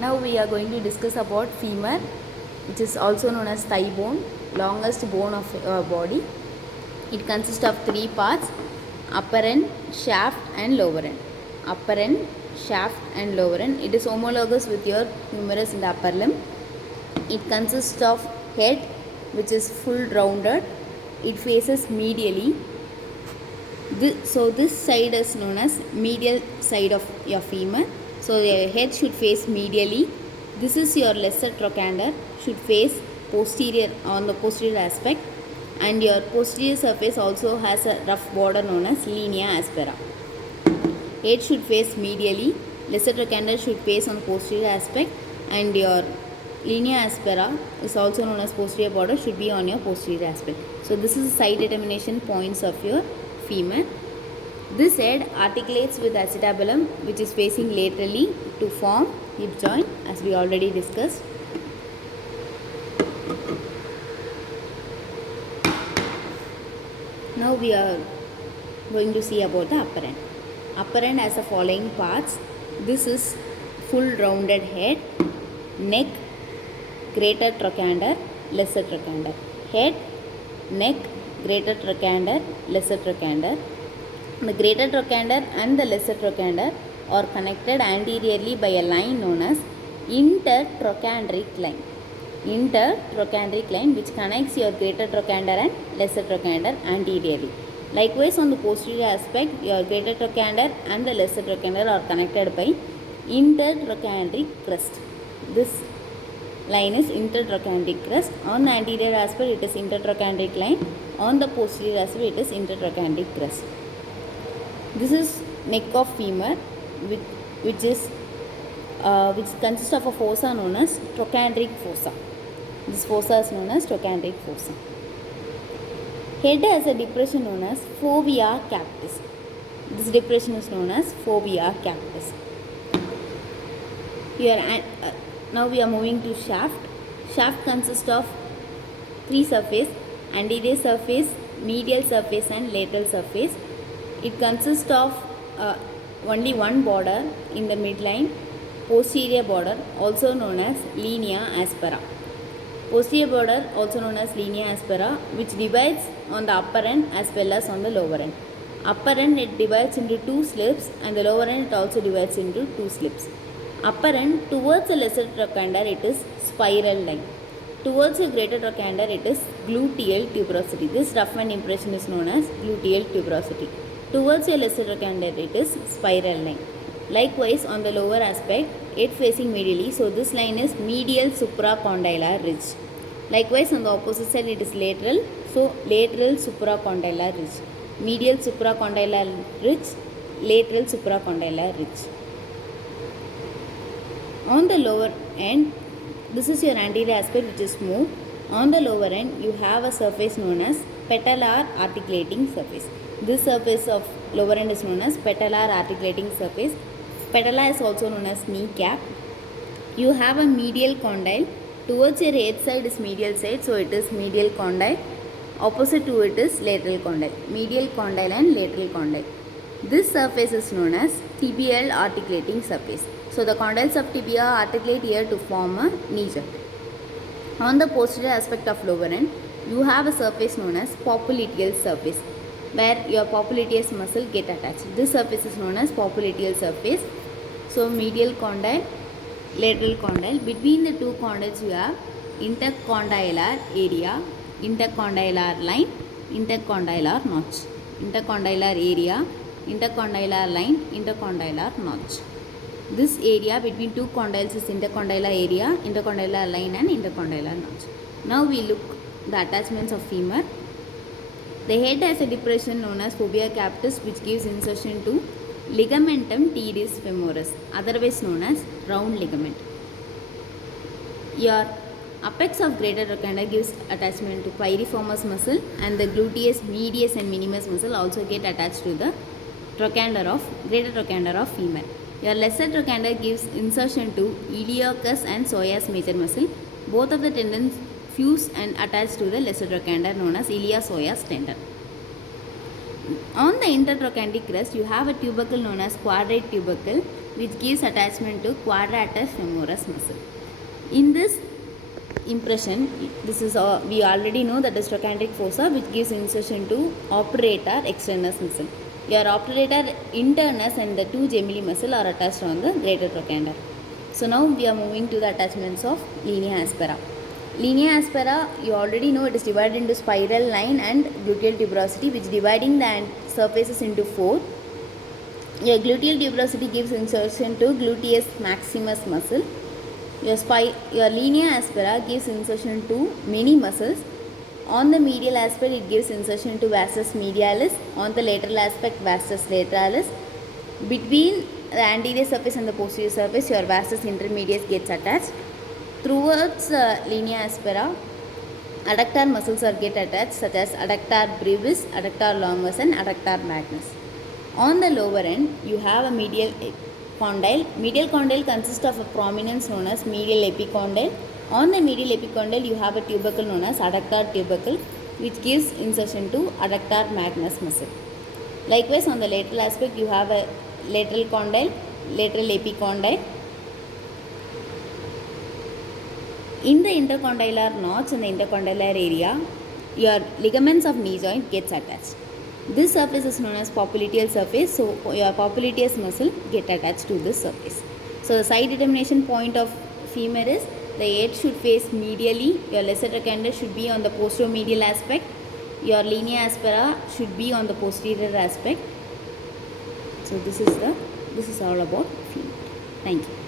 Now we are going to discuss about femur, which is also known as thigh bone, longest bone of body. It consists of three parts: upper end, shaft and lower end. Upper end, shaft and lower end. It is homologous with your humerus in the upper limb. It consists of head, which is full rounded. It faces medially. So this side is known as medial side of your femur. So your head should face medially. This is your lesser trochanter, should face posterior on the posterior aspect, and your posterior surface also has a rough border known as linea aspera. Head should face medially, lesser trochanter should face on the posterior aspect, and your linea aspera is also known as posterior border should be on your posterior aspect. So this is the side determination points of your femur. This head articulates with acetabulum, which is facing laterally to form hip joint, as we already discussed. Now we are going to see about the upper end. Upper end has the following parts. This is full rounded head, neck, greater trochanter, lesser trochanter. Head, neck, greater trochanter, lesser trochanter. The greater trochanter and the lesser trochanter are connected anteriorly by a line known as intertrochanteric line. Intertrochanteric line which connects your greater trochanter and lesser trochanter anteriorly. Likewise, on the posterior aspect, your greater trochanter and the lesser trochanter are connected by intertrochanteric crest. This line is intertrochanteric crest. On the anterior aspect, it is intertrochanteric line. On the posterior aspect, it is intertrochanteric crest. This is neck of femur, which consists of a fossa known as trochanteric fossa. This fossa is known as trochanteric fossa. Head has a depression known as fovea capitis. This depression is known as fovea capitis. Here, now we are moving to shaft. Shaft consists of three surfaces: anterior surface, medial surface and lateral surface. It consists of only one border in the midline, posterior border, also known as linea aspera. Posterior border, also known as linea aspera, which divides on the upper end as well as on the lower end. Upper end it divides into two slips, and the lower end it also divides into two slips. Upper end towards the lesser trochanter it is spiral line. Towards the greater trochanter it is gluteal tuberosity. This rough end impression is known as gluteal tuberosity. Towards your lesser trochanter it is spiral line. Likewise, on the lower aspect, it facing medially, so this line is medial supracondylar ridge. Likewise, on the opposite side it is lateral, so lateral supracondylar ridge. Medial supracondylar ridge, lateral supracondylar ridge. On the lower end, this is your anterior aspect which is smooth. On the lower end, you have a surface known as patellar articulating surface. This surface of lower end is known as patellar articulating surface. Patella is also known as kneecap. You have a medial condyle. Towards your head side is medial side, so it is medial condyle. Opposite to it is lateral condyle. Medial condyle and lateral condyle. This surface is known as tibial articulating surface. So the condyles of tibia articulate here to form a knee joint. On the posterior aspect of lower end, you have a surface known as popliteal surface, where your popliteus muscle get attached. This surface is known as popliteal surface. So medial condyle, lateral condyle. Between the two condyles you have intercondylar area, intercondylar line, intercondylar notch. Intercondylar area, intercondylar line, intercondylar notch. This area between two condyles is intercondylar area, intercondylar line and intercondylar notch. Now we look the attachments of femur. The head has a depression known as fovea capitis which gives insertion to ligamentum teres femoris, otherwise known as round ligament. Your apex of greater trochanter gives attachment to piriformis muscle, and the gluteus medius and minimus muscle also get attached to the greater trochanter of femur. Your lesser trochanter gives insertion to iliacus and psoas major muscle. Both of the tendons fuse and attach to the lesser trochanter known as iliopsoas tendon. On the intertrochanteric crest, you have a tubercle known as quadrate tubercle which gives attachment to quadratus femoris muscle. In this impression, this is we already know that is trochanteric fossa, which gives insertion to operator externus muscle. Your operator internus and the two gemmelli muscle are attached on the greater trochanter. So now we are moving to the attachments of linea aspera. Linea aspera, you already know it is divided into spiral line and gluteal tuberosity, which dividing the surfaces into four. Your gluteal tuberosity gives insertion to gluteus maximus muscle. Your linea aspera gives insertion to many muscles. On the medial aspect, it gives insertion to vastus medialis. On the lateral aspect, vastus lateralis. Between the anterior surface and the posterior surface, your vastus intermedius gets attached. Towards linea aspera, adductor muscles are get attached, such as adductor brevis, adductor longus, and adductor magnus. On the lower end, you have a medial condyle. Medial condyle consists of a prominence known as medial epicondyle. On the medial epicondyle, you have a tubercle known as adductor tubercle, which gives insertion to adductor magnus muscle. Likewise, on the lateral aspect, you have a lateral condyle, lateral epicondyle. In the intercondylar notch and the intercondylar area, your ligaments of knee joint gets attached. This surface is known as popliteal surface, so your popliteus muscle get attached to this surface. So the side determination point of femur is the head should face medially, your lesser trochanter should be on the posteromedial aspect, your linea aspera should be on the posterior aspect. So this is all about femur. Thank you.